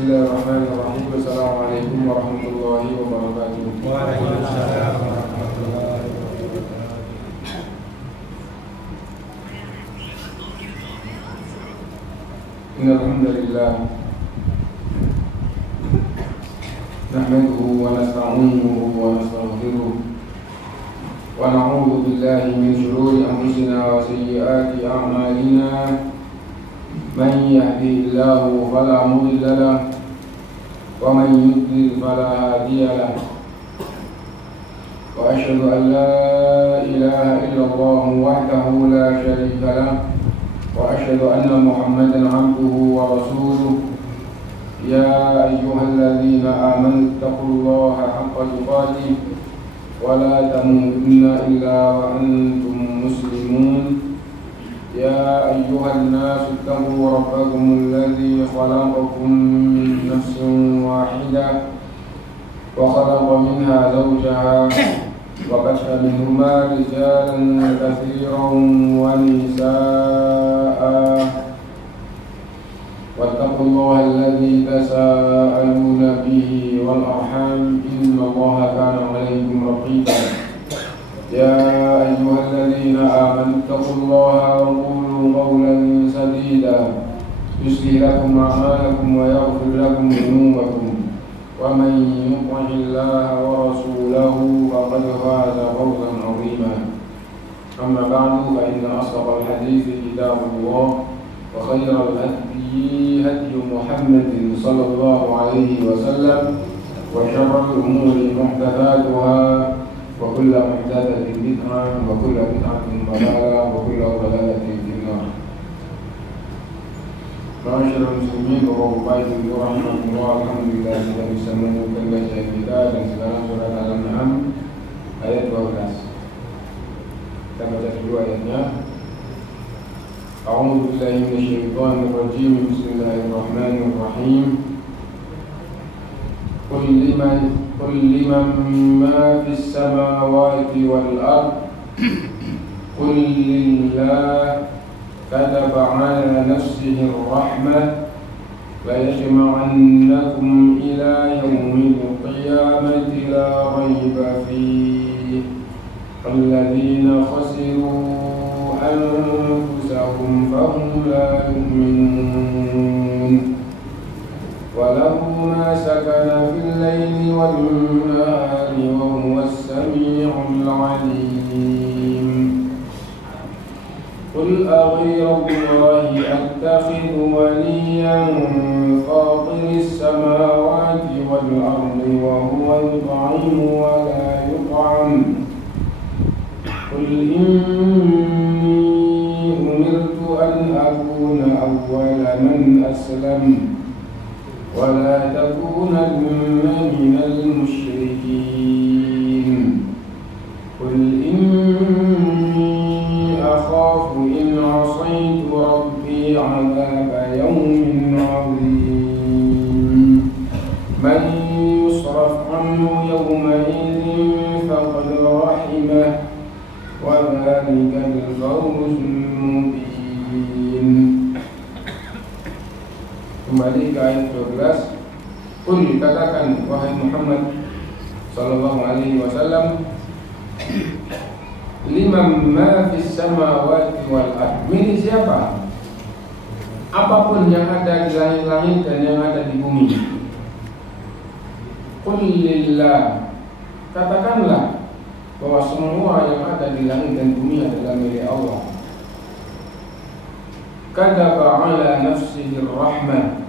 Bismillahirrahmanirrahim. Assalamualaikum warahmatullahi wabarakatuh. Waalaikumsalam warahmatullahi wabarakatuh. Innal hamdalillah nahmaduhu wa nasta'inuhu wa nastaghfiruh wa na'udzu billahi min shururi anfusina wa sayyiati a'malina. Man yahdihillahu fala mudilla lahu wa man yudlil fala hadiya lahu. Wa asyhadu an la ilaha illallah wahdahu la syarika lahu wa asyhadu anna Muhammadan abduhu wa rasuluh. Ya ayyuhalladzina amanu taqullaha haqqa tuqatih wa la tamutunna illa wa antum muslimun. Ya ayyuhan nasu ittaqu rabbakum alladzi khalaqakum min nafsin wahidah wa khalaqa minha zawjaha wa bassa minhuma rijalan katsiran wa nisaa'a wattaqullaha alladzi tasaaluna bihi wal arham innallaha kana 'alaykum raqiba. Ya ayyuhalladzina amanu taqullaha wa qulu qawlan sadida yuslih lakum a'malakum wa yaghfir lakum dhunubakum wa man yuti'illaha wa rasulahu faqad faza fawzan 'azima. Amma ba'du, fa inna asdaqal hadithi kitabullah wa khairal hadyi hadyu Muhammadin sallallahu alaihi wasallam wa syarrul umuri muhdatsatuha wa kullu muhdatsatin bid'ah wa kullu bid'atin dhalalah wa kullu dhalalatin fin nar. Ma'asyiral muslimin wa barakatuh warahmatullahi alhamdulillah, kita bisa menemukan bacaan kita dan sekarang surat Al-An'am ayat 12. Kita baca dulu ayatnya. A'udzu billahi minasyaitonir rajim. Bismillahirrahmanirrahim. Qul liman ma fis samawati wal ard qul lillah kataba ala nafsihi ar-rahmah la yajma'annakum ila yawmil qiyamati la rayba fihi alladhina khasiru anfusahum fahum la yu'minun. وَلَهُ مَا سَكَنَ فِي اللَّيْلِ وَالنَّهَارِ وَهُوَ السَّمِيعُ الْعَلِيمُ. قُلْ أَغَيْرَ اللَّهِ أَتَّخِذُ وَلِيًّا فَاطِرِ السَّمَاوَاتِ وَالْأَرْضِ وَهُوَ يُطْعِمُ وَلَا يُطْعَمُ قُلْ إِنِّي أُمِرْتُ أَنْ أَكُونَ أَوَّلَ مَنْ أَسْلَمَ ولا تكونن من المشركين قل إني أخاف إن عصيت ربي عذاب يوم عظيم من يصرف عنه يومئذ فقد رحمه وذلك الفوز المبين. Kembali ke ayat 12. Qul, katakan wahai Muhammad sallallahu alaihi wasallam, liman ma fis samawati wal ard. Milik siapa apapun yang ada di langit-langit dan yang ada di bumi. Qul lillah, katakanlah bahwa semua yang ada di langit dan bumi adalah milik Allah. Kataba ala nafsihi ar-rahmah,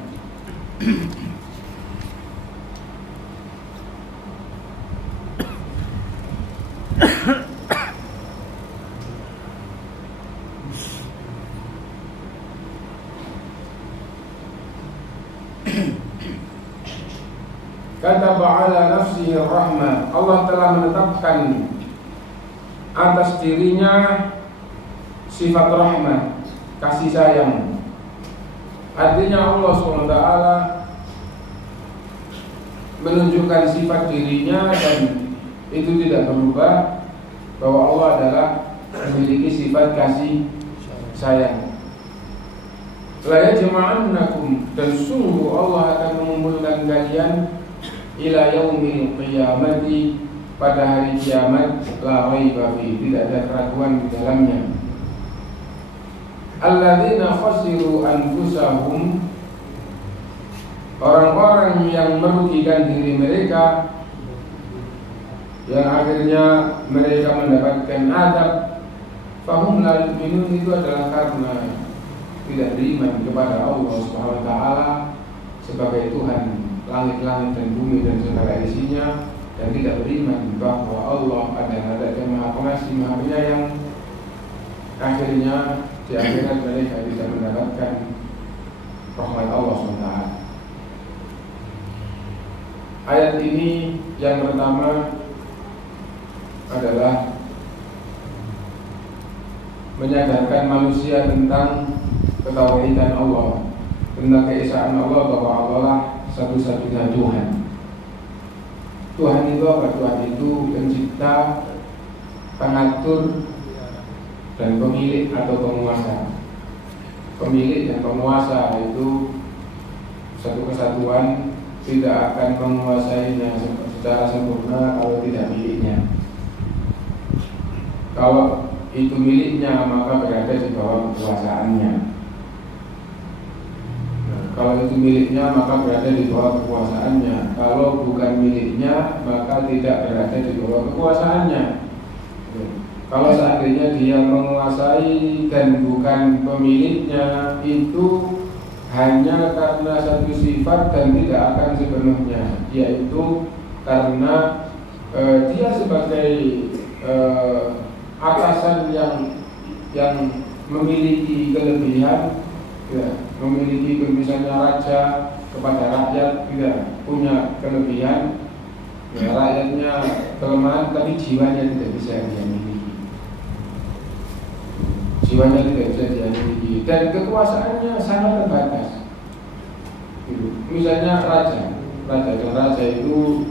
kataba ala nafsihi ar-rahmah. Allah telah menetapkan atas dirinya sifat rahmat, kasih sayang. Artinya Allah SWT menunjukkan sifat dirinya dan itu tidak berubah, bahwa Allah adalah memiliki sifat kasih sayang. La yajma'annakum, dan sungguh Allah akan mengumpulkan kalian ila yaumil qiyamati, pada hari kiamat, la raiba fi, tidak ada keraguan di dalamnya. Alladzina khasiru anfusahum, orang-orang yang merugikan diri mereka, yang akhirnya mereka mendapatkan azab. Fahum la yu'minun, itu adalah karena tidak beriman kepada Allah Subhanahu wa taala sebagai Tuhan langit-langit dan bumi dan segala isinya, dan tidak beriman bahwa Allah adalah Zat yang Maha Pengasih, Maha Penyayang. Akhirnya di akhirat mereka tidak mendapatkan rahmat Allah SWT. Ayat ini yang pertama adalah menyadarkan manusia tentang ketauhidan Allah, tentang keesaan Allah, bahwa Allah lah satu-satunya Tuhan. Tuhan itu apa? Tuhan itu pencipta, pengatur, dan pemilik atau penguasa. Pemilik dan penguasa itu satu kesatuan, tidak akan menguasainya secara sempurna kalau tidak miliknya. Kalau itu miliknya, maka berada di bawah kekuasaannya. Kalau itu miliknya, maka berada di bawah kekuasaannya. Kalau bukan miliknya, maka tidak berada di bawah kekuasaannya. Kalau seandainya dia menguasai dan bukan pemiliknya, itu hanya karena satu sifat dan tidak akan sepenuhnya, yaitu karena dia sebagai atasan yang memiliki kelebihan, ya, memiliki misalnya raja kepada rakyat, tidak punya kelebihan, ya, rakyatnya kelemahan tapi jiwanya tidak bisa dia miliki, jiwanya tidak bisa dia miliki, dan kekuasaannya sangat terbatas. Misalnya raja dan raja itu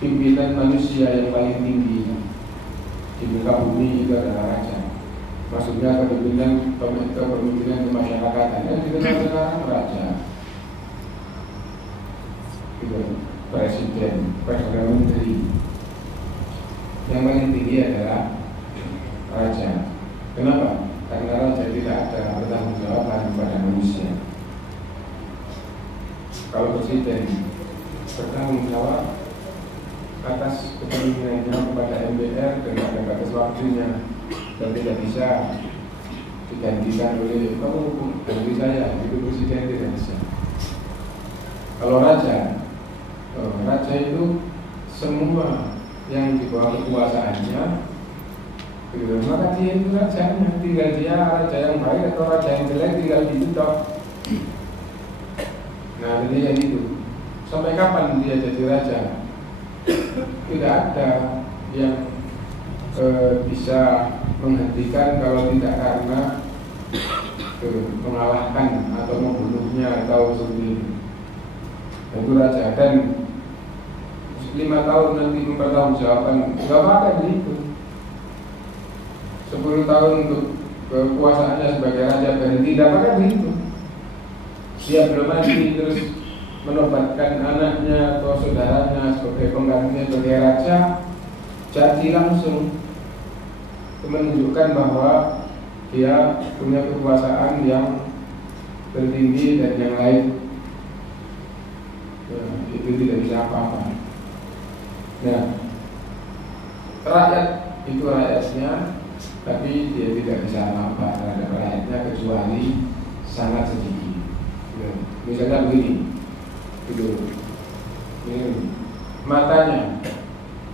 pimpinan manusia yang paling tinggi di muka bumi, itu adalah raja. Maksudnya kepemimpinan kemasyarakatan, dan dikenal sekarang raja, presiden, perdana menteri. Yang paling tinggi adalah raja. Kenapa? Karena raja tidak ada pertanggungjawaban kepada manusia. Kalau presiden bertanggung jawab atas kepemimpinannya kepada MPR dengan ada batas waktunya, dan tidak bisa digantikan oleh kamu ganti saya, itu presiden tidak bisa. Kalau raja itu semua yang di bawah kekuasaannya, maka dia itu rajanya, tinggal dia raja yang baik atau raja yang jelek, tinggal dicetok. Nah, jadi yang itu sampai kapan dia jadi raja? Tidak ada yang bisa menghentikan kalau tidak karena mengalahkan atau membunuhnya atau sendiri. Itu raja, dan 5 tahun nanti mempertanggungjawabkan, nggak apa-apa begitu. 10 tahun untuk kekuasaannya sebagai raja berhenti, tidak apa-apa begitu. Dia belum mati terus menobatkan anaknya atau saudaranya sebagai penggantinya sebagai raja, jadi langsung menunjukkan bahwa dia punya kekuasaan yang tertinggi dan yang lain itu tidak bisa apa-apa. Nah, rakyat itu rakyatnya, tapi dia tidak bisa apa-apa terhadap rakyatnya kecuali sangat sedikit. Misalnya begini, ini matanya,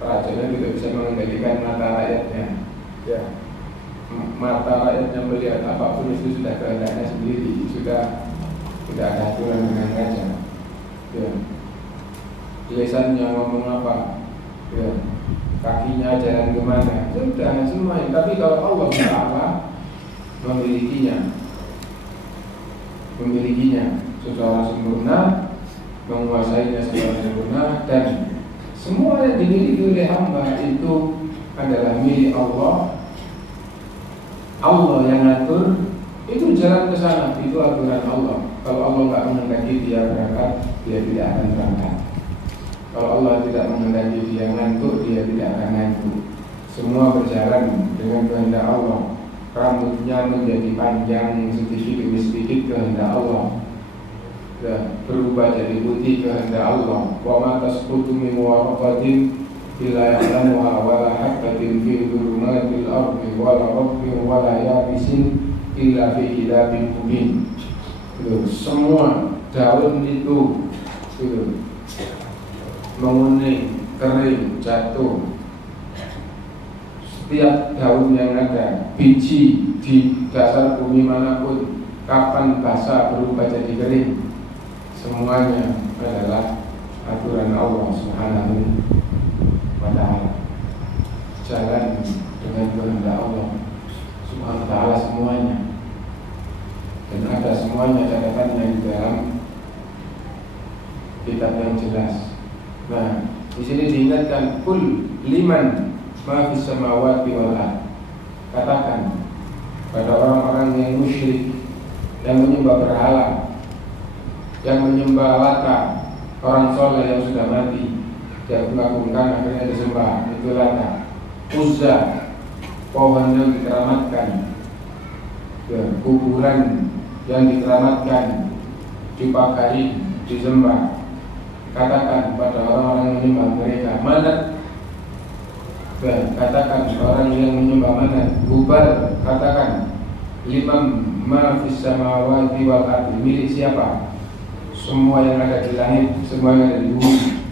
rajanya tidak bisa mengendalikan mata rakyatnya. Ya, mata rakyatnya melihat apapun itu sudah kehendaknya sendiri, sudah tidak ada aturan dengan raja. Ya, lisannya ngomong apa, ya, kakinya jalan kemana, sudah semuanya. Tapi kalau Allah Taala memilikinya secara sempurna, menguasainya secara sempurna, dan semua yang dimiliki oleh hamba itu adalah milik Allah. Allah yang ngatur, itu jalan berangkat ke sana, itu aturan Allah. Kalau Allah nggak menghendaki dia berangkat, dia tidak akan berangkat. Kalau Allah tidak menghendaki dia ngantuk, dia tidak akan ngantuk. Semua berjalan dengan kehendak Allah. Rambutnya menjadi panjang sedikit demi sedikit kehendak Allah. Berubah jadi putih kehendak Allah. Wa ma tasqutu min waraqatin illa ya'lamuha wa la habatin fi dhulumatil ardi wa la rabbin wa la yabisin illa fi kitabin mubin. Semua daun itu menguning, kering, jatuh. Setiap daun yang ada, biji di dasar bumi manapun, kapan basah berubah jadi kering, semuanya adalah aturan Allah Subhanahu wa ta'ala. Jalan dengan kehendak Allah Subhanahu wa ta'ala semuanya. Dan ada semuanya catatannya di dalam kitab yang jelas. Nah, di sini diingatkan kul liman ma fis samawati wal ardh. Katakan pada orang-orang yang musyrik, yang menyembah berhala, yang menyembah Lata, orang soleh yang sudah mati, dia mengagungkan akhirnya disembah, itu Lata. Uzza, pohon yang dikeramatkan, kuburan yang dikeramatkan, dipagari, disembah. Katakan pada orang-orang yang menyembah mereka, mana? Katakan orang yang menyembah mana? Hubal, katakan limam ma fis samawati wal ardi, milik siapa? Semua yang ada di langit, semua yang ada di bumi.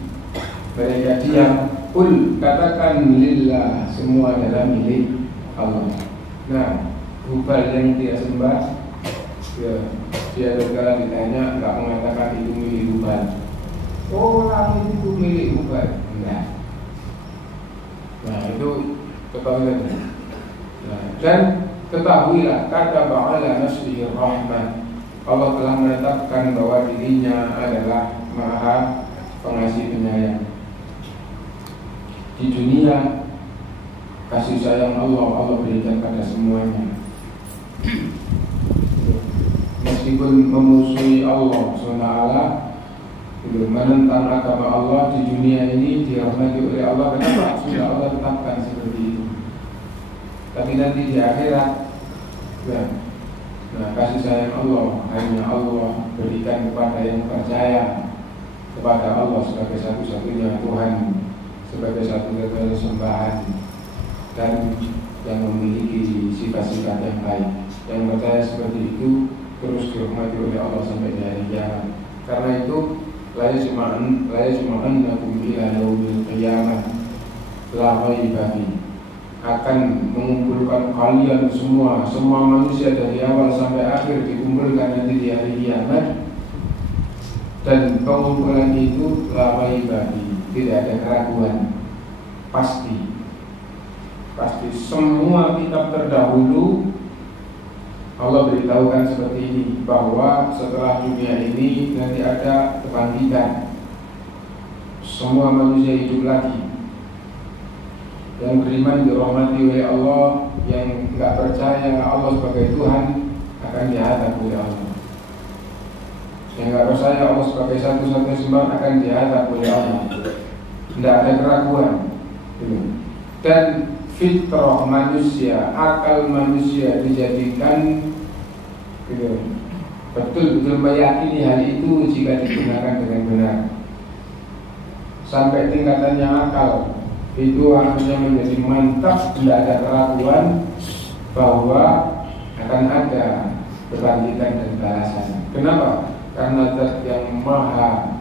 Mereka diam. Kul, katakan lillah, semua adalah milik Allah. Nah, Hubal yang dia sembah, dia berkala ditanya, enggak mengatakan itu milik Hubal. Oh, langit itu milik Hubal. Enggak. Nah, itu ketahuilah. Nah, dan ketahuilah kata ba'ala nafsihi rahmah, Allah telah menetapkan bahwa dirinya adalah Maha Pengasih Penyayang. Di dunia kasih sayang Allah berikan pada semuanya. Meskipun memusuhi Allah SWT, menentang agama Allah di dunia ini, dirahmati oleh Allah. Kenapa? Sudah Allah tetapkan seperti itu. Tapi nanti di akhirat, nah, kasih sayang Allah hanya Allah berikan kepada yang percaya kepada Allah sebagai satu-satunya Tuhan, sebagai satu-satunya sembahan, dan yang memiliki sifat-sifat yang baik. Yang percaya seperti itu terus dirahmati oleh Allah sampai di hari kiamat. Karena itu la yasma'annakum ila yaumil qiyamah la raiba fi, akan mengumpulkan kalian semua manusia dari awal sampai akhir dikumpulkan nanti di hari kiamat. Dan pengumpulan itu la raiba fi, tidak ada keraguan, pasti semua kitab terdahulu Allah beritahukan seperti ini, bahwa setelah dunia ini nanti ada kebangkitan, semua manusia hidup lagi. Yang beriman dirahmati oleh Allah, yang enggak percaya Allah sebagai Tuhan akan dihadap oleh Allah. Yang enggak percaya Allah sebagai satu-satunya sembahan akan dihadap oleh Allah. Tidak ada keraguan. Dan fitrah manusia, akal manusia dijadikan betul-betul meyakini hal itu jika digunakan dengan benar. Sampai tingkatannya akal itu harusnya menjadi mantap, tidak ada keraguan bahwa akan ada kebangkitan dan balasan. Kenapa? Karena Zat yang maha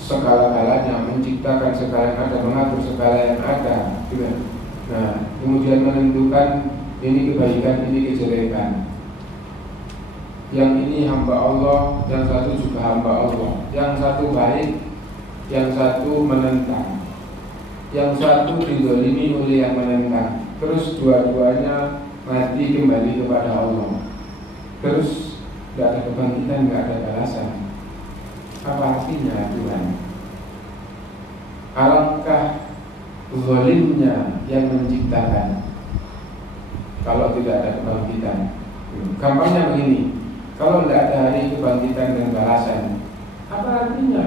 segala-galanya, menciptakan segala yang ada, mengatur segala yang ada. Nah, kemudian menentukan ini kebaikan, ini kejelekan. Yang ini hamba Allah, yang satu juga hamba Allah. Yang satu baik, yang satu menentang. Yang satu dizalimi oleh yang menentang. Terus dua-duanya mati kembali kepada Allah. Terus tidak ada kebangkitan, tidak ada balasan. Apa artinya Tuhan? Alangkah zalimnya yang menciptakan kalau tidak ada kebangkitan. Gampangnya begini, kalau tidak ada hari kebangkitan dan balasan, apa artinya?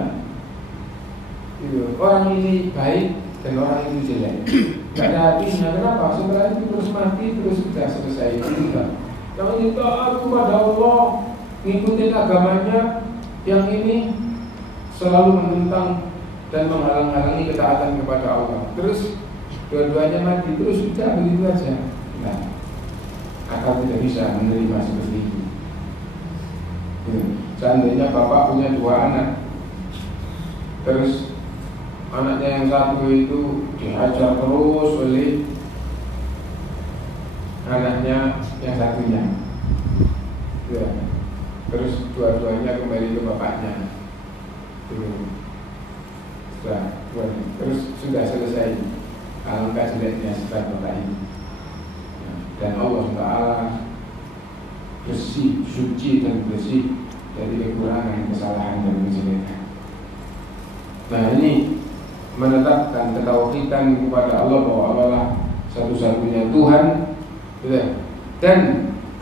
Orang ini baik dan orang itu jelek, tidak ada artinya. Kenapa? Setelah itu terus mati, terus sudah selesai. Kalau kita kepada Allah, ngikutin agamanya, yang ini selalu menentang dan menghalang-halangi ketaatan kepada Allah. Terus dua-duanya mati, terus sudah begitu aja. Nah, akal tidak bisa menerima seperti itu. Seandainya bapak punya 2 anak, terus anaknya yang satu itu dihajar terus oleh anaknya yang satunya, ya. Terus dua-duanya kembali ke bapaknya, terus sudah selesai alangkah jeleknya setelah bapak ini. Dan Allah Ta'ala bersih, suci dan bersih dari kekurangan, kesalahan dan kejelekan. Nah, ini menetapkan ketauhidan kepada Allah bahwa Allah lah satu-satunya Tuhan. Dan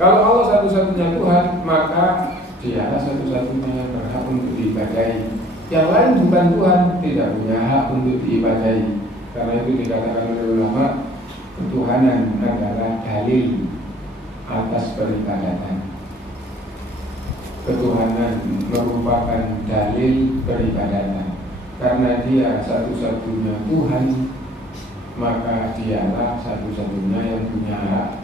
kalau Allah satu-satunya Tuhan, maka Dialah satu-satunya yang berhak untuk diibadahi. Yang lain bukan Tuhan, tidak punya hak untuk diibadahi. Karena itu dikatakan oleh ulama, ketuhanan adalah dalil atas peribadatan. Ketuhanan merupakan dalil peribadatan. Karena Dia satu-satunya Tuhan, maka Dialah satu-satunya yang punya hak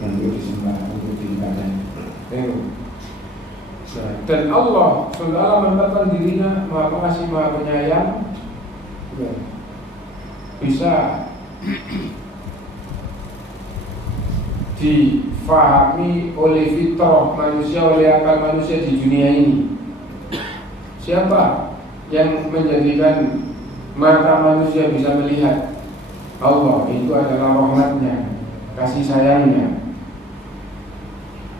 untuk disembah, untuk diibadahi. Dan Allah Subhanahu menetapkan dirinya Maha Pengasih, Maha Penyayang, bisa difahami oleh fitrah manusia, oleh akal manusia di dunia ini. Siapa yang menjadikan mata manusia bisa melihat? Allah. Itu adalah rahmatnya, kasih sayangnya.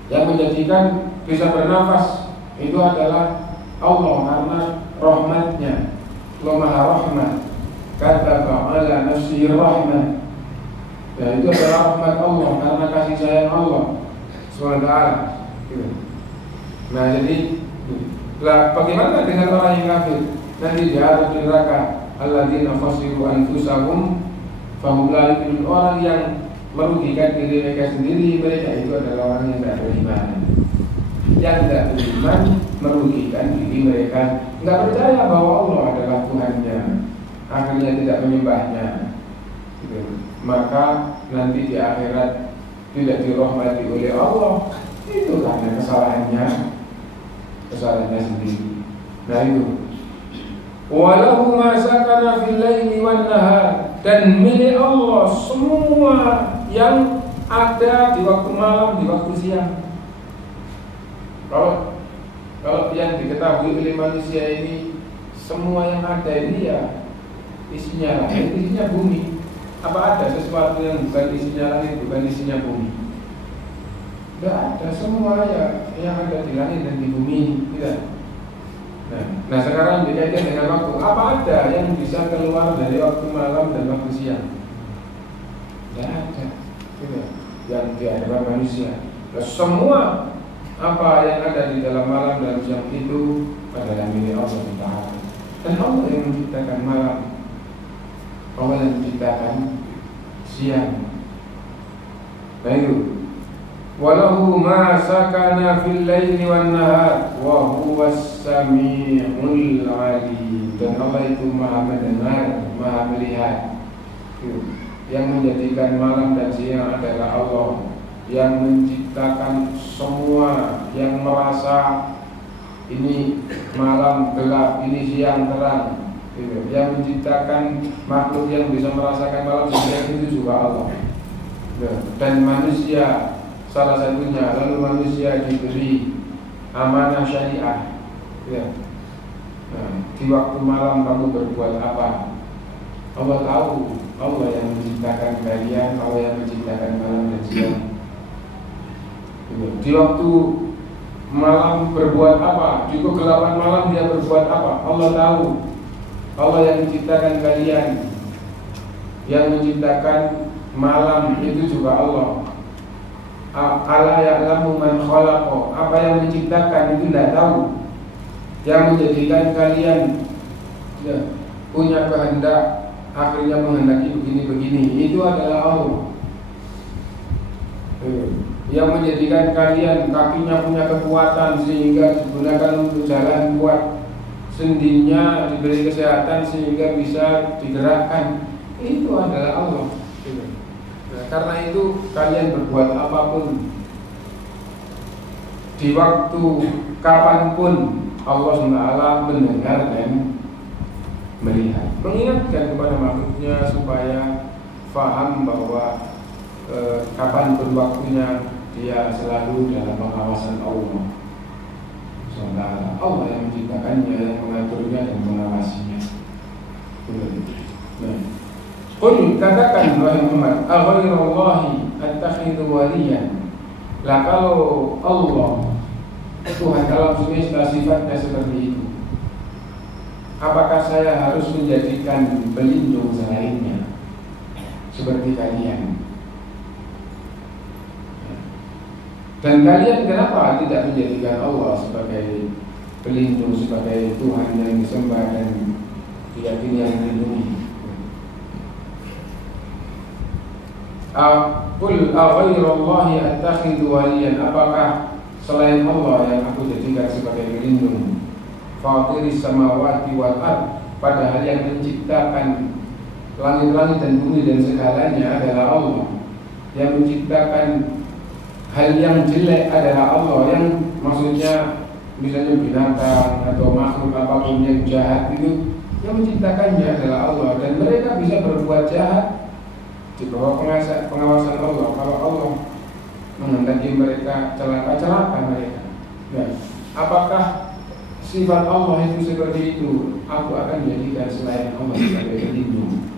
Yang menjadikan bisa bernafas itu adalah Allah, karena rahmatnya. Allah Maha Rahmat, kataba ala nafsihi rahmah. Dan itu adalah rahmat Allah, karena kasih sayang Allah SWT. Nah, jadi bagaimana dengan orang yang kafir? Nanti diadab di neraka. Alladzina khasiru anfusahum fahum la yu'minun. Orang yang merugikan diri mereka sendiri, mereka itu adalah orang yang tidak beriman. Yang tidak beriman merugikan diri mereka, tidak percaya bahwa Allah adalah Tuhannya, akhirnya tidak menyembahnya. Maka nanti di akhirat tidak dirahmati oleh Allah. Itu karena kesalahannya sendiri. Nah itu. Walahu ma sakana fil laili wan nahar. Dan milik Allah semua yang ada di waktu malam, di waktu siang. Kalau yang diketahui oleh manusia ini, semua yang ada ini ya isinya langit, isinya bumi. Apa ada sesuatu yang bukan isinya langit, bukan isinya bumi? Tidak ada, semua ya yang ada di langit dan di bumi, tidak. Nah sekarang dikaitkan dengan waktu. Apa ada yang bisa keluar dari waktu malam dan waktu siang? Tidak ada, tidak. Yang di hadapan manusia. Nah, semua apa yang ada di dalam malam dan siang itu adalah milik Allah Ta'ala. Dan Allah yang menciptakan malam, Allah yang menciptakan siang. Nah itu. Walahu ma sakana fil laili wan nahar wa huwas samiul alim. Dan Allah itu Maha mendengar, Maha melihat. Yang menjadikan malam dan siang adalah Allah, yang menciptakan semua, yang merasa ini malam gelap, ini siang terang. Yang menciptakan makhluk yang bisa merasakan malam dan siang itu juga Allah. Dan manusia salah satunya, lalu manusia diberi amanah syariah. Di waktu malam kamu berbuat apa? Allah tahu. Allah yang menciptakan kalian, Allah yang menciptakan malam dan siang. Di waktu malam berbuat apa? Di kegelapan malam dia berbuat apa? Allah tahu. Allah yang menciptakan kalian, yang menciptakan malam itu juga Allah. Ala ya'lamu man khalaqa, apa yang menciptakan itu tidak tahu. Yang menjadikan kalian punya kehendak, akhirnya menghendaki begini-begini, itu adalah Allah. Yang menjadikan kalian kakinya punya kekuatan sehingga digunakan untuk jalan kuat, sendinya diberi kesehatan sehingga bisa digerakkan, itu adalah Allah. Nah, karena itu kalian berbuat apapun di waktu kapanpun, Allah SWT mendengar dan melihat. Mengingatkan kepada makhluknya supaya faham bahwa kapanpun waktunya dia selalu dalam pengawasan Allah SWT. Allah yang menciptakannya, yang mengaturnya dan mengawasinya. Qul, katakan wahai Muhammad, aghairallahi attakhidhu waliyan. Lah kalau Allah Tuhan alam semesta sifatnya seperti itu, apakah saya harus menjadikan pelindung selainnya seperti kalian? Dan kalian kenapa tidak menjadikan Allah sebagai pelindung, sebagai Tuhan yang disembah dan diyakini yang melindungi? Qul aghairallahi attakhidhu waliyan, apakah selain Allah yang aku jadikan sebagai pelindung? Fatiris samawati wal ard, padahal yang menciptakan langit-langit dan bumi dan segalanya adalah Allah. Yang menciptakan hal yang jelek adalah Allah. Yang maksudnya misalnya binatang atau makhluk apapun yang jahat itu, yang menciptakannya adalah Allah. Dan mereka bisa berbuat jahat di bawah pengawasan Allah. Kalau Allah menghendaki mereka celaka mereka. Nah, apakah sifat Allah itu seperti itu? Aku akan jadikan selain Allah sebagai pelindung.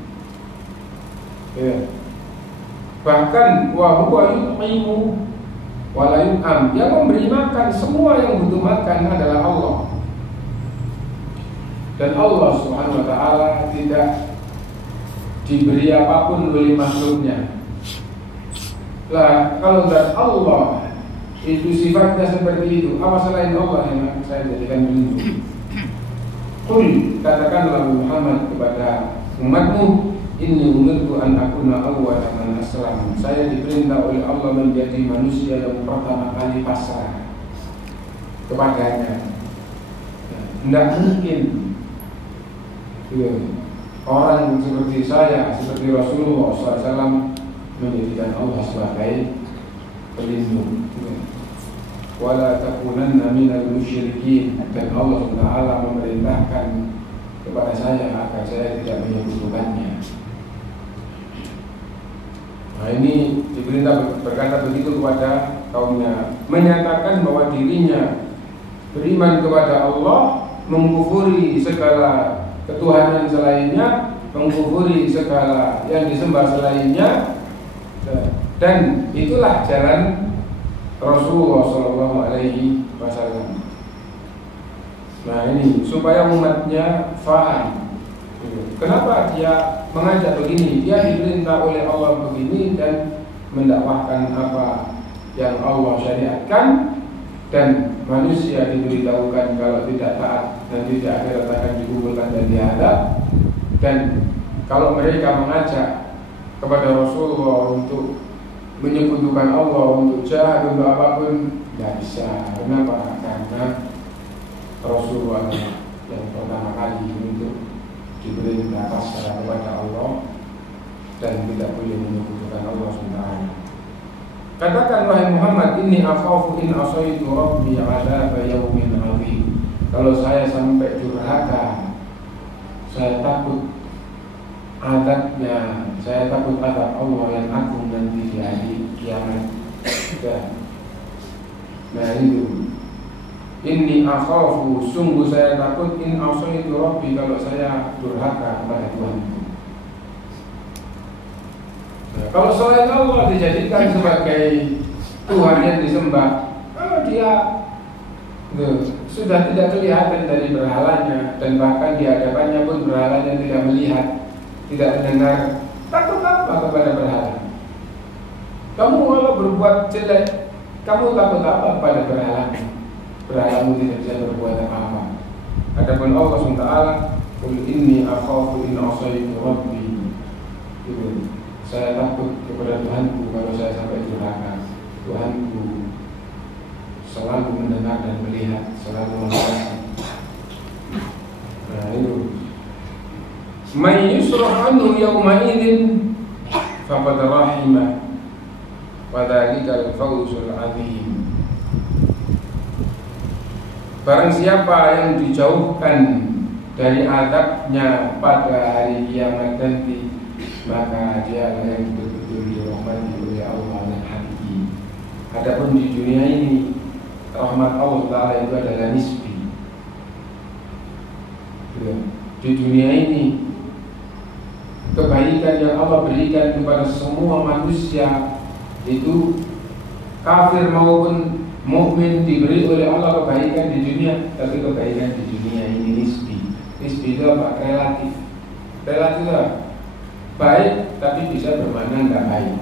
Ya. Bahkan wa huwa yut'imu wa la yut'am, yang memberi makan, semua yang butuh makan adalah Allah. Dan Allah Subhanahu wa taala tidak diberi apapun oleh makhluknya. Lah kalau zat Allah itu sifatnya seperti itu, apa selain Allah yang saya jadikan pelindung? Qul, katakanlah Muhammad kepada umatmu, inni umirtu an akuna awwala man aslam. Saya diperintah oleh Allah menjadi manusia yang pertama kali pasrah kepadanya. Tidak mungkin orang seperti saya, seperti Rasulullah SAW menjadikan Allah sebagai pelindung. Wala takunanna minal musyrikin, dan Allah Taala memerintahkan kepada saya agar saya tidak menyekutukannya. Nah, ini diperintah berkata begitu kepada kaumnya, menyatakan bahwa dirinya beriman kepada Allah, mengkufuri segala ketuhanan selainnya, mengkufuri segala yang disembah selainnya, dan itulah jalan Rasulullah SAW. Nah ini supaya umatnya faham kenapa dia mengajak begini. Dia diperintah oleh Allah begini dan mendakwahkan apa yang Allah syariatkan, dan manusia diberitahukan kalau tidak taat nanti di akhirat akan dikumpulkan dan dihadap. Dan kalau mereka mengajak kepada Rasulullah untuk menyekutukan Allah, untuk jahat, untuk apapun, tidak bisa. Kenapa? Karena Rasulullah yang pertama kali untuk diperintah pasrah kepada Allah dan tidak boleh menyekutukan Allah SWT. Katakan wahai Muhammad, inni akhafu in asaitu rabbi adaba yaumin azim. Kalau saya sampai durhaka, saya takut adabnya, saya takut adab Allah yang agung nanti di hari kiamat. Nah itu, inni akhafu, sungguh saya takut, in asaitu rabbi, kalau saya durhaka kepada Tuhanku. Kalau selain Allah dijadikan sebagai Tuhan yang disembah, dia sudah tidak kelihatan dari berhalanya, dan bahkan di hadapannya pun berhalanya tidak melihat, tidak mendengar. Takut apa kepada berhala? Kamu kalau berbuat jelek, kamu takut apa pada berhalangmu? Berhalangmu tidak bisa berbuat apa-apa. Adapun Allah SWT, qul inni akhafu in asaitu rabbi. Itu, saya takut kepada Tuhanku kalau saya sampai durhaka. Tuhanku selalu mendengar dan melihat, selalu mengawasi. Nah itu, may yusrah anhu yawma idzin faqad rahimah wa dzalikal fawzul 'adzim. Barang siapa yang dijauhkan dari azabnya pada hari kiamat nanti, maka dia yang betul-betul dirahmati oleh Allah dan hakiki. Adapun di dunia ini, rahmat Allah Ta'ala itu adalah nisbi. Di dunia ini, kebaikan yang Allah berikan kepada semua manusia itu, kafir maupun mukmin, diberi oleh Allah kebaikan di dunia. Tapi kebaikan di dunia ini nisbi. Nisbi itu apa? Relatif. Relatif apa? Baik, tapi bisa bermakna enggak baik.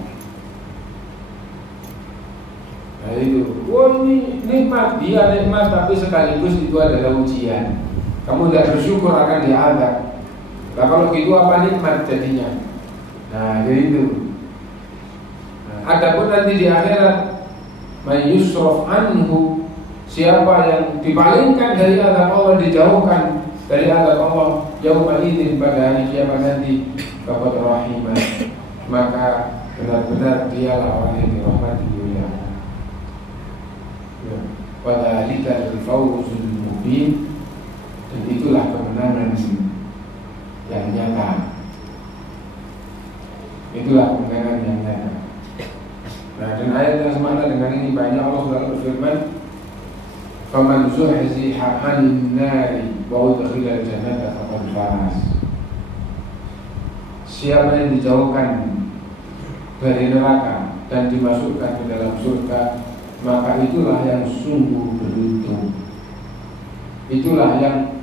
Nah itu, oh ini nikmat, dia nikmat, tapi sekaligus itu adalah ujian. Kamu tidak bersyukur akan diazab. Nah kalau gitu apa nikmat jadinya? Nah jadi itu. Nah, adapun nanti di akhirat, may yusraf anhu, siapa yang dipalingkan dari azab Allah, dijauhkan dari azab Allah, yauma idzin, pada hari kiamat nanti, faqad rahimah, maka benar-benar dialah orang yang dirahmati oleh Allah. Wa dzalikal fawzul mubin, dan itulah kemenangan yang nyata. Itulah kemenangan yang nyata. Nah, dan ayat yang semata dengan ini banyak Allah SWT berfirman, faman zuhziha 'anil nari wa udkhilal jannata faqad faz. Siapa yang dijauhkan dari neraka dan dimasukkan ke dalam surga, maka itulah yang sungguh beruntung. Itulah yang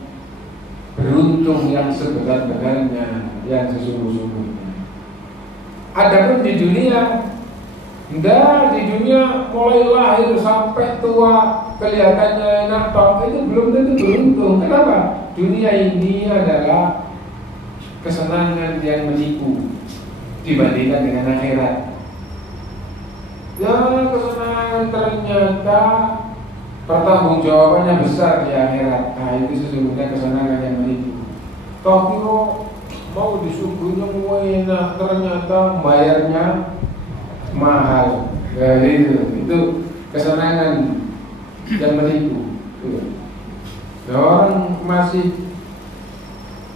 beruntung, yang sebenar-benarnya, yang sesungguh-sungguhnya. Adapun di dunia, enggak, di dunia mulai lahir sampai tua kelihatannya enak toh, itu belum tentu beruntung. Kenapa? Dunia ini adalah kesenangan yang menipu dibandingkan dengan akhirat. Ya, kesenangan ternyata pertanggungjawabannya besar di akhirat. Nah itu sesungguhnya kesenangan yang menipu. Toh kira mau disuguhnya enak, ternyata bayarnya mahal. Jadi itu kesenangan yang menipu. Nah, orang masih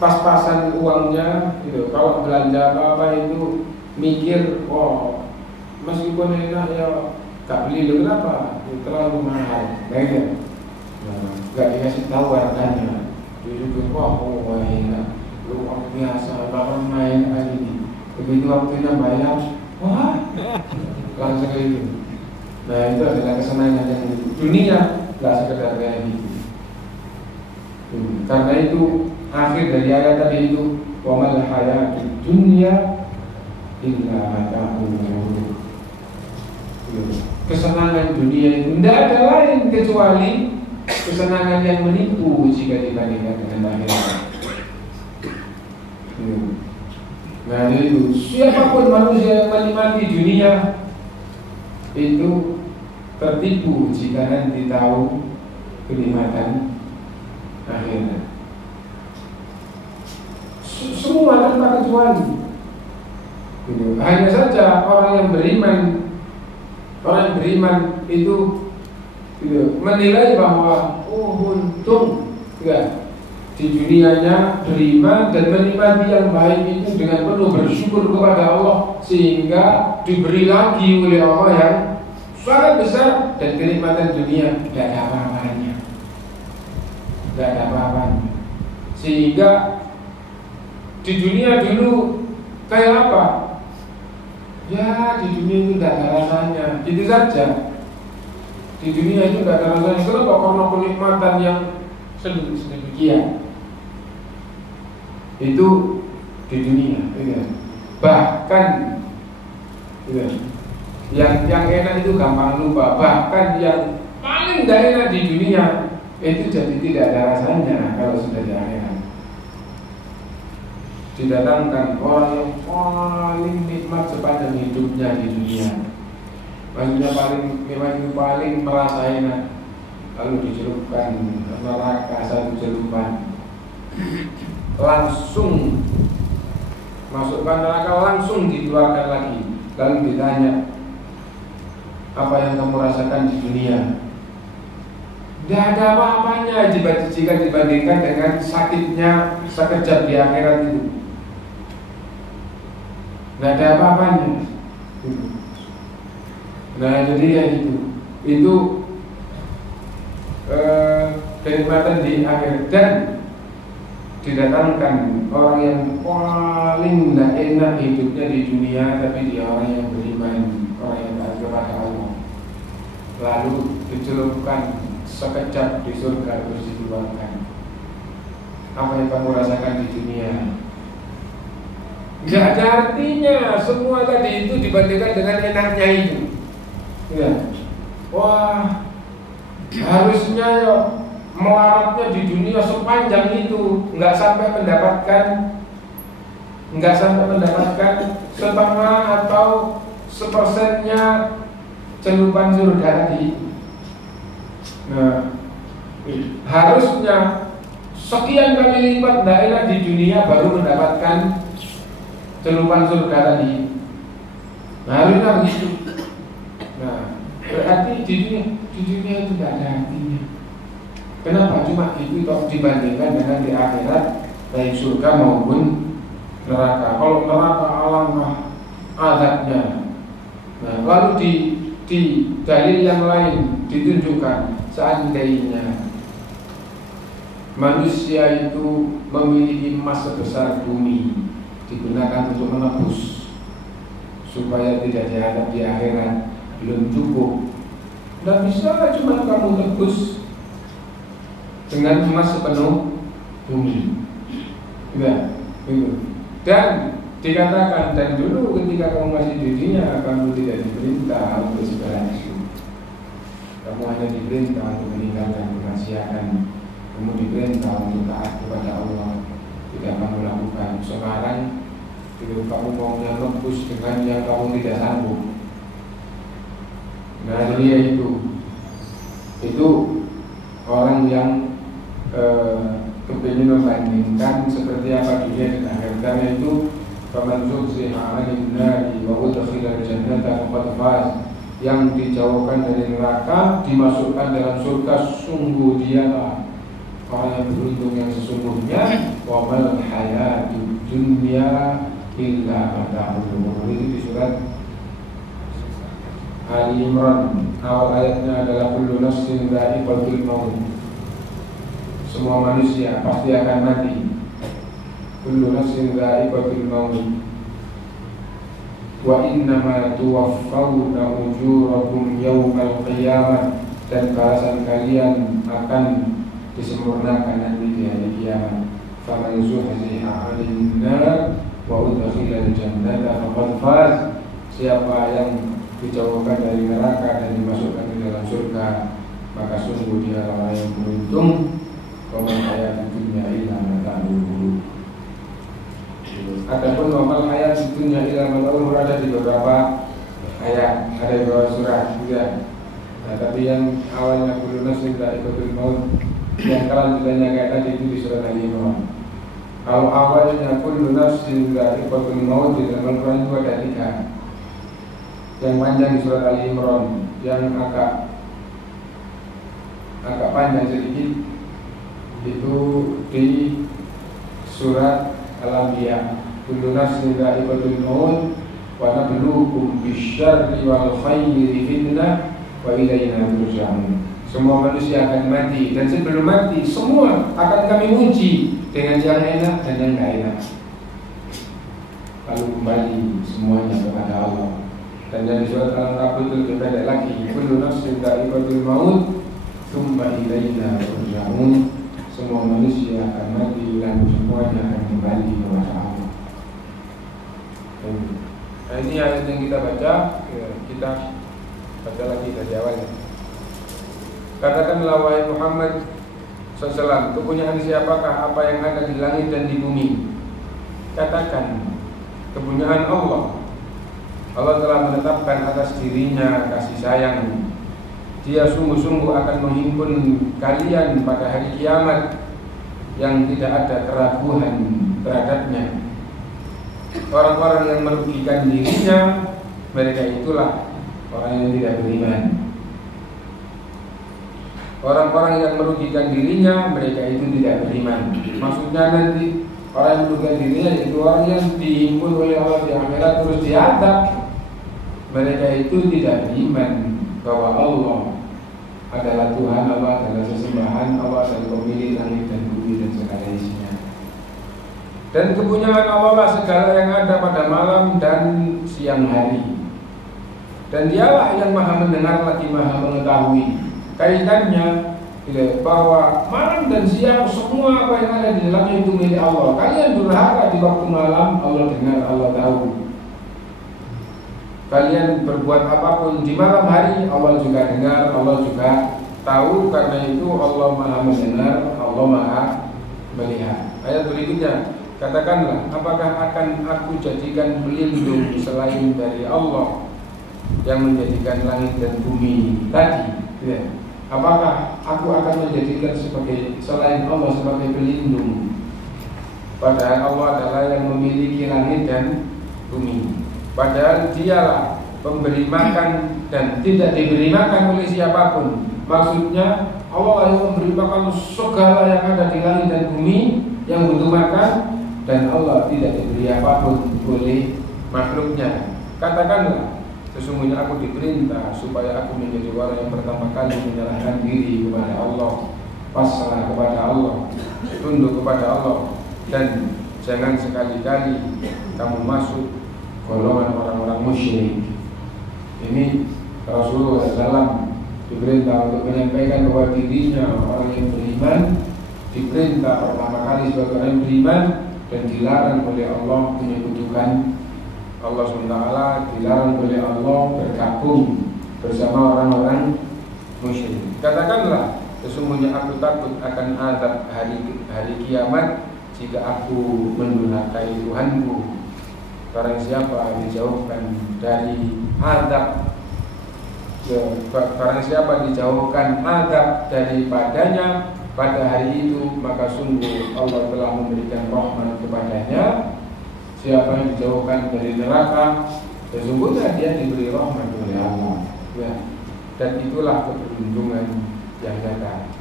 pas-pasan uangnya, gitu. Kalau belanja apa-apa itu mikir, oh meskipun enak ya gak beli dulu, kenapa? Itu terlalu mahal, kayaknya. Nah, gak dikasih tahu harganya. Dia juga, oh enak, lu uang biasa, bahkan main kali ini. Begitu waktunya bayar, wah, langsung itu. Nah itu adalah kesenangan yang dunia, gak sekedar kayak gitu. Karena itu akhir dari ayat tadi itu, wa mal hayatud dunya illa mata'ul ghurur. Kesenangan dunia itu tidak ada lain kecuali kesenangan yang menipu jika dibandingkan dengan akhirat. Nah itu, siapapun manusia yang menikmati dunia itu tertipu jika nanti tahu kenikmatan akhirat. Semua tanpa kecuali. Hanya saja orang yang beriman itu menilai bahwa untung di dunianya beriman dan menikmati yang baik itu dengan penuh bersyukur kepada Allah, sehingga diberi lagi oleh Allah yang sangat besar, dan kenikmatan dunia tidak ada apa-apanya, sehingga di dunia dulu kayak apa? Ya di dunia itu tidak ada rasanya, gitu saja. Di dunia itu tidak ada rasanya. Kenapa? Karena kenikmatan yang sedemikian itu di dunia, gitu. Bahkan gitu. Yang enak itu gampang lupa. Bahkan yang paling tidak enak di dunia itu jadi tidak ada rasanya kalau sudah di akhirat. Didatangkan orang yang paling nikmat sepanjang hidupnya di dunia, maksudnya paling merasa enak, lalu dicelupkan neraka satu celupan, langsung masukkan neraka, langsung dikeluarkan lagi, lalu ditanya, apa yang kamu rasakan di dunia? Tidak ada apa-apanya jika dibandingkan dengan sakitnya sekejap di akhirat itu. Tidak ada apa-apanya. Nah jadi ya itu kenikmatan di akhirat. Dan didatangkan orang yang paling tidak enak hidupnya di dunia, tapi dia orang yang beriman, orang yang taat kepada Allah, lalu dicelupkan sekejap di surga terus dikeluarkan. Apa yang kamu rasakan di dunia? Tidak ada artinya. Semua tadi itu dibandingkan dengan enaknya itu. Ya. Wah, harusnya ya melaratnya di dunia sepanjang itu, nggak sampai mendapatkan setengah atau sepersennya celupan surga tadi. Nah, harusnya sekian kali lipat tidak enak di dunia baru mendapatkan celupan surga tadi. Nah, harusnya begitu. Nah, berarti di dunia itu tidak ada artinya. Kenapa? Cuma itu dibandingkan dengan di akhirat, baik surga maupun neraka. Kalau neraka alangkah azabnya. Nah, lalu di dalil yang lain ditunjukkan seandainya manusia itu memiliki emas sebesar bumi, digunakan untuk menebus supaya tidak diadab di akhirat, belum cukup. Tidak bisa cuma kamu tebus dengan emas sepenuh bumi. Ya, itu. Dan dikatakan, dan dulu ketika kamu masih di dunia, kamu tidak diperintah untuk segala itu. Kamu hanya diperintah untuk meninggalkan kemaksiatan. Kamu diperintah untuk taat kepada Allah. Tidak kamu lakukan. Sekarang itu kamu maunya tebus dengan yang kamu tidak sanggup. Nah, dia itu orang yang kepingin membandingkan seperti apa dunia dan akhirat. Karena itu faman zuhziha 'anil nari wa udkhila al-jannata faqad faz. Yang dijauhkan dari neraka, dimasukkan dalam surga, sungguh dialah orang yang beruntung yang sesungguhnya. Wa mal hayatud dunya illa mata'ul ghurur. Itu di surat Ali Imran. Awal ayatnya adalah kullu nafsin dha'iqatul maut. Semua manusia pasti akan mati. Kullu nafsin dha'iqatul maut. Wa innama tuwaffawna ujurakum yawmal qiyamah. Dan balasan kalian akan disempurnakan nanti di hari kiamat. Faman zuhziha 'anil nar wa udkhila al-jannata faqad faz. Siapa yang dijauhkan dari neraka dan dimasukkan ke dalam surga, maka sungguh dia orang yang beruntung. Wa man hayatud dunya illa mata'ul ghurur. Adapun normal ayat dunia ilmu Allah ada di beberapa ayat, ada di beberapa surah juga. Nah, tapi yang awalnya kullu nafsin dha'iqatul maut, yang kelanjutannya kayak tadi itu di surat Al-Imran. Kalau awalnya kullu nafsin dha'iqatul maut di dalam Al-Quran itu ada 3. Yang panjang di surat Al-Imran, yang agak panjang sedikit itu di surat Al-Anbiya. Kullu nafsin dha'iqatul maut wa nabluukum bisyarri wal khairi fitnah wa ilaina turja'un. Semua manusia akan mati, dan sebelum mati semua akan kami uji dengan yang enak dan yang tidak enak. Lalu kembali semuanya kepada Allah. Dan dari surat Al-Ankabut itu lebih lagi, kullu nafsin dha'iqatul maut tsumma ilaina turja'un. Semua manusia akan mati dan semuanya akan kembali kepada Allah. Nah, ini ayat yang kita baca. kita baca lagi dari awalnya. Katakanlah wahai Muhammad SAW, kepunyaan siapakah apa yang ada di langit dan di bumi? Katakan, kepunyaan Allah. Allah telah menetapkan atas dirinya kasih sayang. Dia sungguh-sungguh akan menghimpun kalian pada hari kiamat yang tidak ada keraguan terhadapnya. Orang-orang yang merugikan dirinya, mereka itulah orang yang tidak beriman. Orang-orang yang merugikan dirinya, mereka itu tidak beriman. Maksudnya nanti orang yang merugikan dirinya itu orang yang dihimpun oleh Allah di akhirat terus diadab. Mereka itu tidak beriman bahwa Allah adalah Tuhan, Allah adalah sesembahan, Allah adalah pemilik langit dan bumi dan segala isinya. Dan kepunyaan Allah lah segala yang ada pada malam dan siang hari. Dan dialah yang maha mendengar lagi maha mengetahui. Kaitannya bahwa malam dan siang semua apa yang ada di dalamnya itu milik Allah. Kalian durhaka di waktu malam, Allah dengar, Allah tahu. Kalian berbuat apapun di malam hari, Allah juga dengar, Allah juga tahu. Karena itu Allah maha mendengar, Allah maha melihat. Ayat berikutnya, katakanlah, apakah akan aku jadikan pelindung selain dari Allah yang menjadikan langit dan bumi tadi? Ya. Apakah aku akan menjadikan sebagai selain Allah sebagai pelindung? Padahal Allah adalah yang memiliki langit dan bumi. Padahal dialah pemberi makan dan tidak diberi makan oleh siapapun. Maksudnya Allah yang memberi makan segala yang ada di langit dan bumi yang butuh makan, dan Allah tidak diberi apapun oleh makhluknya. Katakanlah, sesungguhnya aku diperintah supaya aku menjadi orang yang pertama kali menyerahkan diri kepada Allah, pasrah kepada Allah, tunduk kepada Allah, dan jangan sekali-kali kamu masuk golongan orang-orang musyrik. Ini Rasulullah SAW diperintah untuk menyampaikan bahwa dirinya orang yang beriman, diperintah pertama kali sebagai orang yang beriman, dan dilarang oleh Allah menyekutukan Allah SWT, dilarang oleh Allah bergabung bersama orang-orang musyrik. Katakanlah, sesungguhnya aku takut akan azab hari kiamat jika aku mendurhakai Tuhanku. Barang siapa dijauhkan dari azab, barang siapa dijauhkan azab daripadanya pada hari itu, maka sungguh Allah telah memberikan rahmat kepadanya. Siapa yang dijauhkan dari neraka, sesungguhnya dia diberi rahmat oleh Allah. Ya. Dan itulah keberuntungan yang nyata.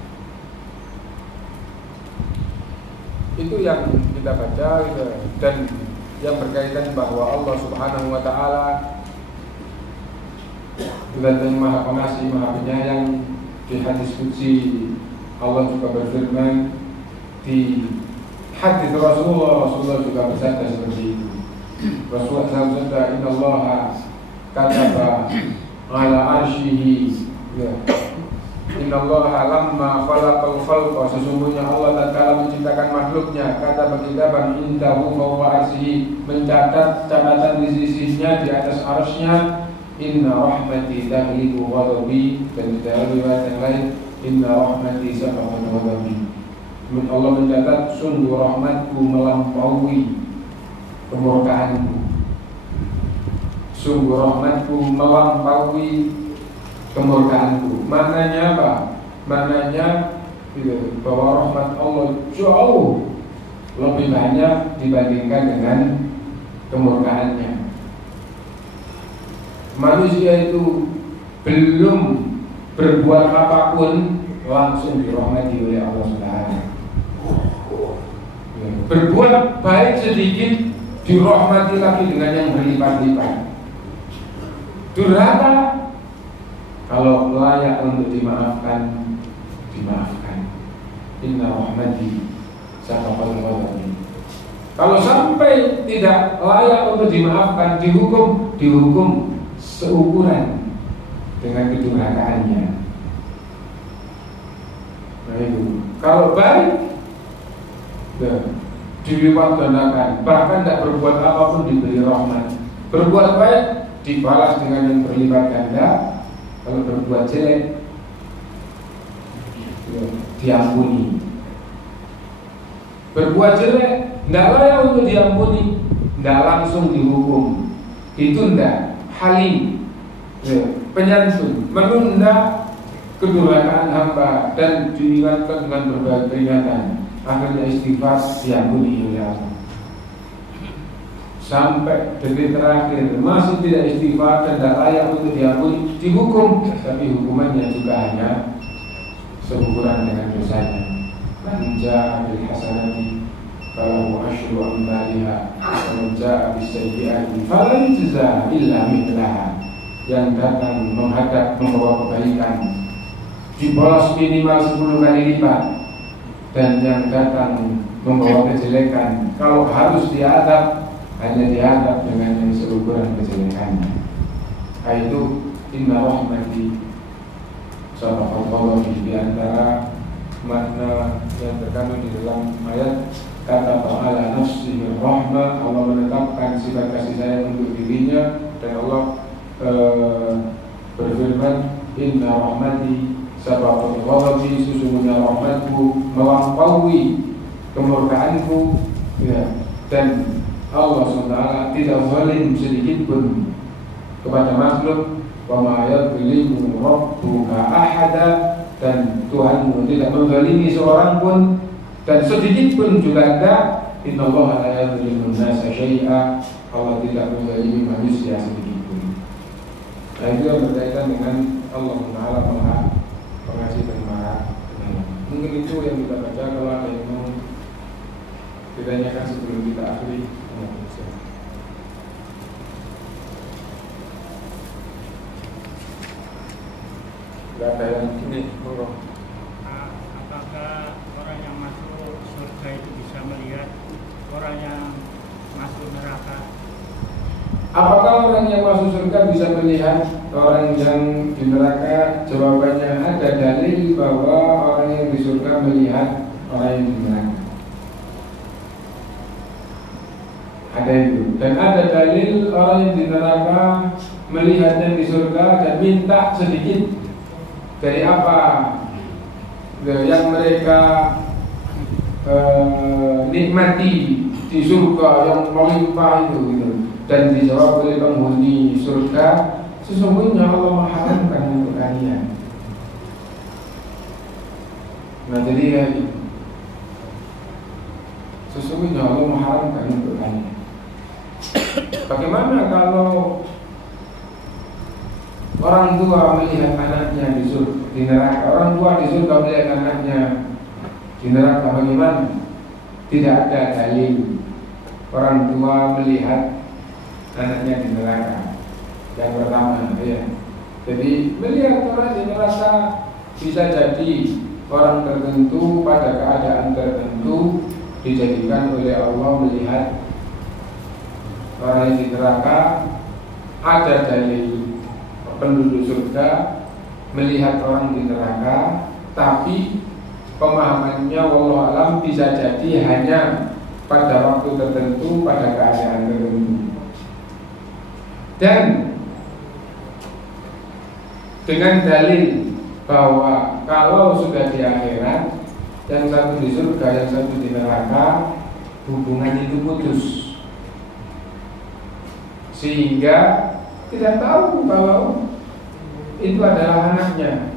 Itu yang kita baca, dan yang berkaitan bahwa Allah Subhanahu wa Ta'ala Zat yang Maha Pengasih, Maha Penyayang. Di hadis qudsi Allah juga berfirman, di hadis Rasulullah juga bersabda seperti itu. Rasulullah bersabda, Inna Allaha kataba ala arshihi, Inna Allaha lamma khalaqal khalqa, sesungguhnya Allah tatkala menciptakan makhluknya, kata berkitaban indahu fawqa arshihi, mencatat catatan di sisinya, di atas arsy-Nya, Inna rahmati taghlibu ghadabi, dan di dalam riwayat yang lain, Inna rahmati sabaqat ghadabi. Allah mencatat, sungguh rahmatku melampaui kemurkaanku. Sungguh rahmatku melampaui kemurkaanku. Maknanya apa? Maknanya bahwa rahmat Allah jauh lebih banyak dibandingkan dengan kemurkaannya. Manusia itu belum berbuat apapun langsung dirahmati oleh Allah Subhanahu. Berbuat baik sedikit dirahmati lagi dengan yang berlipat-lipat. Durhaka, kalau layak untuk dimaafkan, dimaafkan. Inna rahmati sabaqal ghadabi. Kalau sampai tidak layak untuk dimaafkan, dihukum seukuran dengan kedurhakaannya. Nah itu. Kalau baik, dilipat gandakan. Bahkan tidak berbuat apapun diberi rahmat. Berbuat baik dibalas dengan yang berlipat ganda. Kalau berbuat jelek diampuni. Berbuat jelek tidak layak untuk diampuni, tidak langsung dihukum, ditunda, halim, penyantun, menunda kedurhakaan hamba dan diingatkan dengan berbagai peringatan. Akhirnya istighfar diampuni oleh Allah. Sampai detik terakhir masih tidak istighfar dan tidak layak untuk diampuni, dihukum, tapi hukumannya juga hanya seukuran dengan dosanya. Man jaa bil hasanati falahu asyru amsalha wa man jaa bis sayyi'ati fala yujza illa mithlaha. Yang datang menghadap membawa kebaikan dibalas minimal 10 kali lipat, dan yang datang membawa kejelekan kalau harus diadab hanya diadab dengan yang seukuran kejelekannya. Itu inna rahmati sadaqallahu di antara makna yang terkandung di dalam ayat kata ta'ala nafsihi rahmah. Allah menetapkan sifat kasih sayang untuk dirinya, dan Allah berfirman inna rahmati sabaqat ghadabi, sesungguhnya rahmatku melampaui kemurkaanku, ya. Dan Allah SWT tidak zalim sedikit pun kepada makhluk. Wa ma yadhlimu rabbuka ahada, dan Tuhanmu tidak menzalimi seorang pun, dan sedikit pun juga tidak. Innallaha la yadhlimu an-nasa syai'a, Allah tidak menzalimi manusia sedikit pun. Nah, itu yang berkaitan dengan Allah Taala Maha Pengasih dan Maha Penyayang. Mungkin itu yang kita baca. Kalau ada yang mau ditanyakan sebelum kita akhiri, tidak ada yang ini. Apakah orang yang masuk surga itu bisa melihat orang yang masuk neraka? Apakah orang yang masuk surga bisa melihat orang yang di neraka? Jawabannya ada dalil bahwa orang yang di surga melihat orang yang di neraka. Ada itu. Dan ada dalil orang yang di neraka melihat yang di surga dan minta sedikit dari apa yang mereka nikmati di surga yang melimpah itu, gitu. Dan dijawab oleh penghuni surga, sesungguhnya Allah mengharamkan untuk kalian. Nah, jadi ya, sesungguhnya Allah mengharamkan untuk kalian. Bagaimana kalau orang tua melihat anaknya di neraka? Orang tua di surga melihat anaknya di neraka, bagaimana? Tidak ada dalil orang tua melihat anaknya di neraka. Yang pertama, ya. Jadi melihat orang di neraka bisa jadi orang tertentu pada keadaan tertentu dijadikan oleh Allah melihat orang yang di neraka. Ada dalil penduduk surga melihat orang di neraka, tapi pemahamannya wallahu alam bisa jadi hanya pada waktu tertentu, pada keadaan tertentu. Dan dengan dalil bahwa kalau sudah di akhirat, yang satu di surga, yang satu di neraka, hubungannya itu putus, sehingga tidak tahu kalau itu adalah anaknya.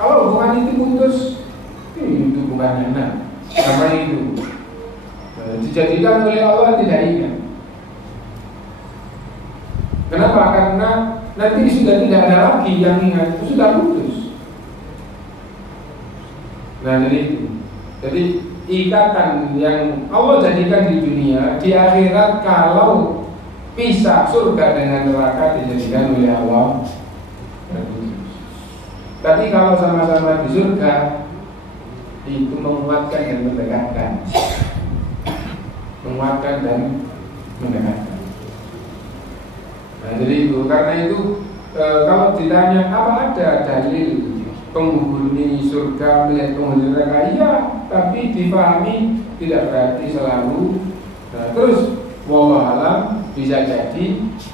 Kalau hubungan itu putus, itu bukan anak, sama itu dijadikan oleh Allah tidak ingat. Kenapa? Karena nanti sudah tidak ada lagi yang ingat, itu sudah putus. Nah, jadi itu. Jadi ikatan yang Allah jadikan di dunia, di akhirat kalau pisah surga dengan neraka dijadikan oleh Allah. Tapi kalau sama-sama di surga, itu menguatkan dan mendekatkan, menguatkan dan mendekatkan. Nah, jadi itu, karena itu kalau ditanya apa ada dalil penghuni surga melihat penghuni neraka, iya, tapi dipahami tidak berarti selalu. Nah, terus wallahu alam bisa jadi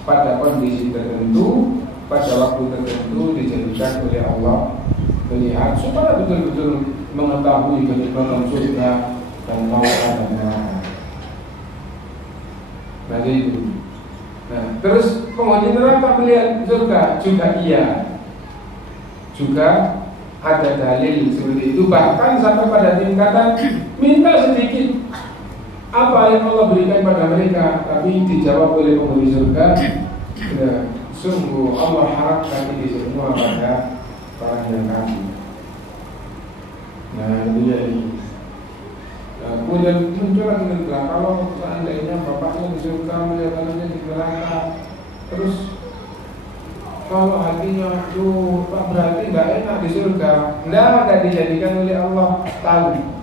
pada kondisi tertentu, pada waktu tertentu dijadikan oleh Allah melihat supaya betul-betul mengetahui kenikmatan surga dan neraka dan neraka. Nah itu. Nah terus penghuni neraka melihat surga juga iya, juga ada dalil seperti itu, bahkan sampai pada tingkatan minta sedikit apa yang Allah berikan pada mereka, tapi dijawab oleh penghuni surga, ya, sungguh Allah harapkan ini semua pada orang yang kafir. Nah dia ini. Nah, kemudian muncul lagi bilang, kalau seandainya bapaknya di surga melihat anaknya di neraka, terus kalau hatinya tuh Pak berarti nggak enak di surga, nggak dijadikan oleh Allah tahu.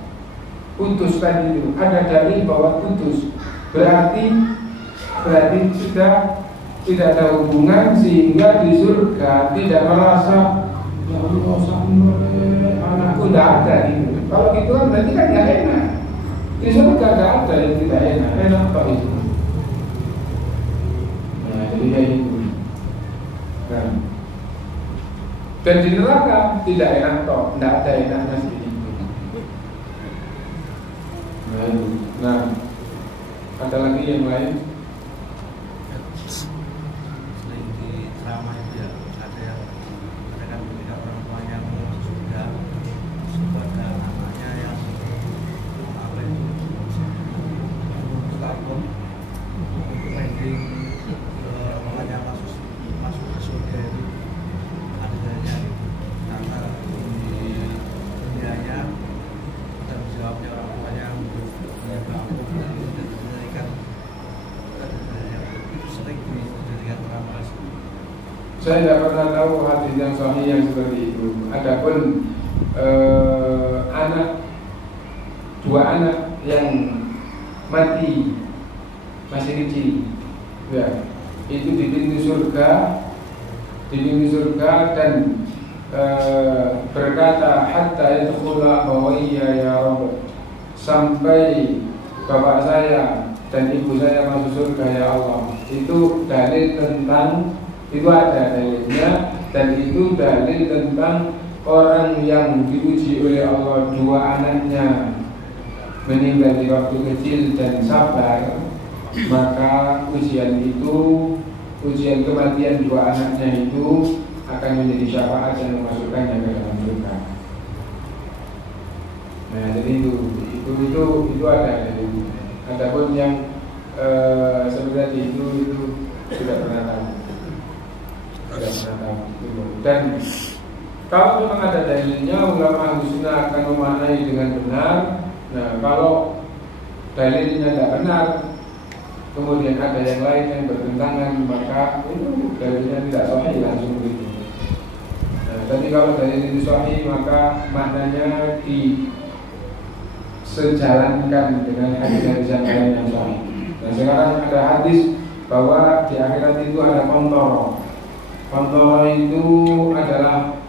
Putus tadi itu ada dalil bahwa putus berarti sudah tidak ada hubungan, sehingga di surga tidak merasa ya Allah sampai anakku tidak ada gitu. Kalau gitu kan berarti kan nggak enak. Di surga tidak ada yang tidak enak. Enak apa itu? Nah jadi kayak itu. Nah, dan di neraka tidak enak toh, tidak ada enaknya sedikit. Nah, ada lagi yang lain? Selain di drama itu ya, ada yang katakan ketika orang tuanya mau sudah ada anaknya yang apa itu sekalipun pending makanya masuk ke surga itu adanya karena di dunianya tanggung jawabnya orang tuanya saya tidak pernah tahu hadis yang sahih yang seperti itu. Adapun dua anak yang mati masih kecil, ya, itu di pintu surga dan berkata hatta yadkhula abawayya ya Rabb, sampai bapak saya dan ibu saya masuk surga ya Allah. Itu dalil tentang, itu ada dalilnya, dan itu dalil tentang orang yang diuji oleh Allah, dua anaknya meninggal di waktu kecil dan sabar, maka ujian kematian dua anaknya itu akan menjadi syafaat yang memasukkannya ke dalam surga. Nah jadi itu ada dalilnya. Adapun yang seperti itu tidak pernah tahu. Dan kalau memang ada dalilnya, ulama Ahlussunnah akan memaknai dengan benar. Nah kalau dalilnya tidak benar, kemudian ada yang lain yang bertentangan, maka itu dalilnya tidak sahih langsung begitu. Nah, tapi kalau dalil itu sahih, maka maknanya disejalankan dengan hadis-hadis yang lain yang sahih. Nah sekarang ada hadis bahwa di akhirat itu ada kontoro. Kontoro itu adalah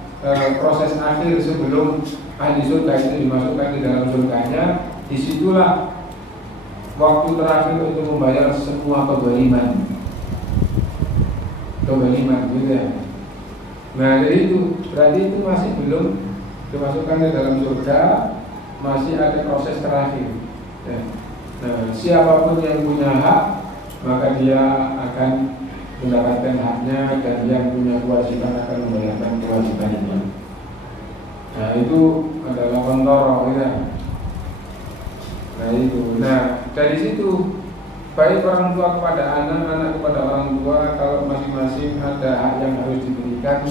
proses akhir sebelum ahli surga itu dimasukkan di dalam surganya. Disitulah waktu terakhir untuk membayar semua kezaliman, gitu ya. Nah dari itu berarti itu masih belum dimasukkan ke dalam surga, masih ada proses terakhir ya. Nah siapapun yang punya hak, maka dia akan mendapatkan haknya, dan yang punya kewajiban akan membayarkan kewajibannya. Nah itu adalah kontoro ya. Nah itu. Nah dari situ baik orang tua kepada anak, anak kepada orang tua, kalau masing-masing ada hak yang harus diberikan,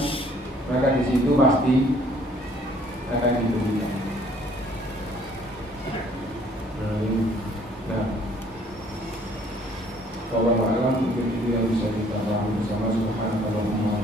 maka di situ pasti akan diberikan. Nah, kalau alam mungkin itu yang bisa kita pahami bersama. Subhanallah.